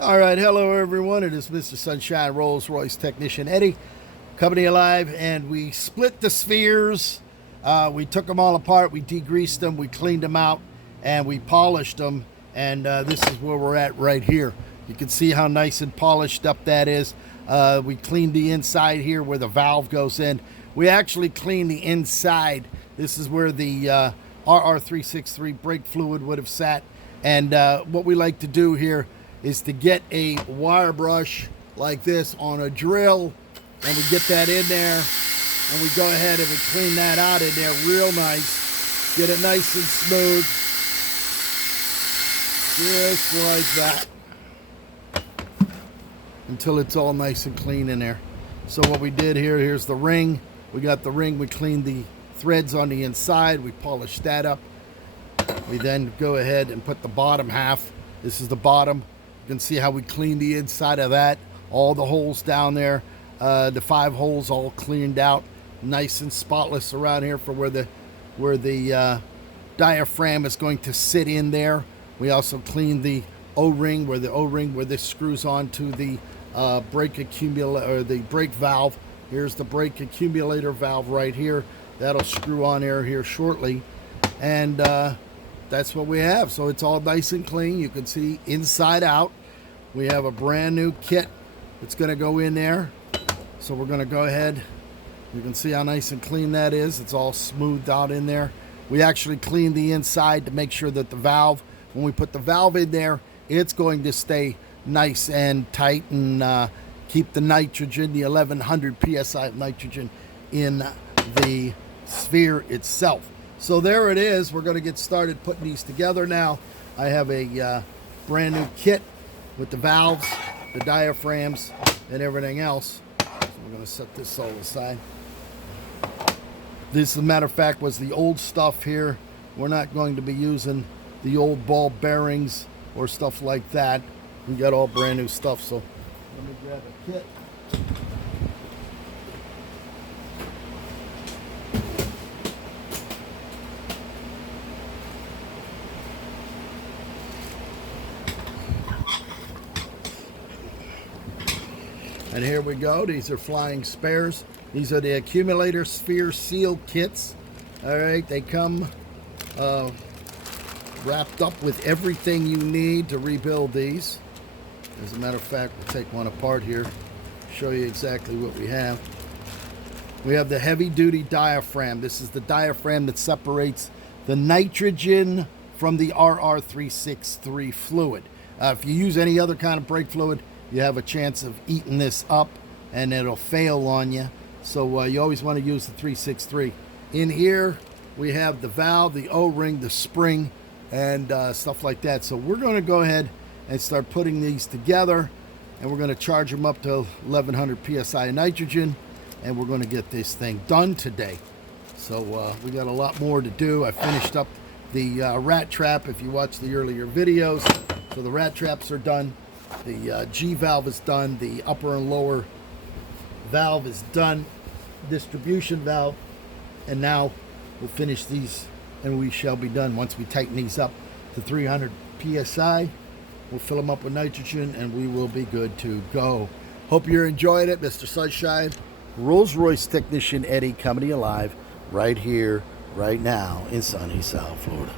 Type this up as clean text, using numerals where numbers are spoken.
All right, hello everyone. It is Mr. Sunshine Rolls Royce technician Eddie, company alive, and we split the spheres. We took them all apart, we degreased them, we cleaned them out, and we polished them. And this is where we're at right here. You can see how nice and polished up that is. We cleaned the inside here where the valve goes in. We actually cleaned the inside. This is where the RR363 brake fluid would have sat. And what we like to do here is to get a wire brush like this on a drill, and we get that in there, and we go ahead and we clean that out in there real nice, get it nice and smooth, just like that, until it's all nice and clean in there. So what we did here, here's the ring. We got the ring, we cleaned the threads on the inside, we polished that up. We then go ahead and put the bottom half. This is the bottom. You can see how we cleaned the inside of that. All the holes down there, the 5 holes all cleaned out, nice and spotless around here for where the diaphragm is going to sit in there. We also cleaned the O-ring where this screws onto the brake accumulator, or the brake valve. Here's the brake accumulator valve right here. That'll screw on here shortly, and that's what we have. So it's all nice and clean. You can see inside out. We have a brand new kit that's going to go in there. So we're going to go ahead. You can see how nice and clean that is. It's all smoothed out in there. We actually cleaned the inside to make sure that the valve, when we put the valve in there, it's going to stay nice and tight and keep the nitrogen, the 1100 psi of nitrogen in the sphere itself. So there it is. We're going to get started putting these together now. I have a brand new kit with the valves, the diaphragms, and everything else. So we're going to set this all aside. This, as a matter of fact, was the old stuff here. We're not going to be using the old ball bearings or stuff like that. We got all brand new stuff. So let me grab a kit. And here we go. These are flying spares. These are the accumulator sphere seal kits. All right, they come wrapped up with everything you need to rebuild these. As a matter of fact, we'll take one apart here, show you exactly what we have. We have the heavy-duty diaphragm. This is the diaphragm that separates the nitrogen from the RR363 fluid. If you use any other kind of brake fluid, you have a chance of eating this up and it'll fail on you. So you always want to use the 363. In here, we have the valve, the O-ring, the spring, and stuff like that. So we're going to go ahead and start putting these together, and we're going to charge them up to 1100 psi of nitrogen, and we're going to get this thing done today. So we got a lot more to do. I finished up the rat trap if you watched the earlier videos. So the rat traps are done. The G valve is done. The upper and lower valve is done. Distribution valve. And now we'll finish these and we shall be done. Once we tighten these up to 300 psi, we'll fill them up with nitrogen and we will be good to go. Hope you're enjoying it. Mr. Sunshine, Rolls Royce technician Eddie, company alive, right here, right now in sunny South Florida.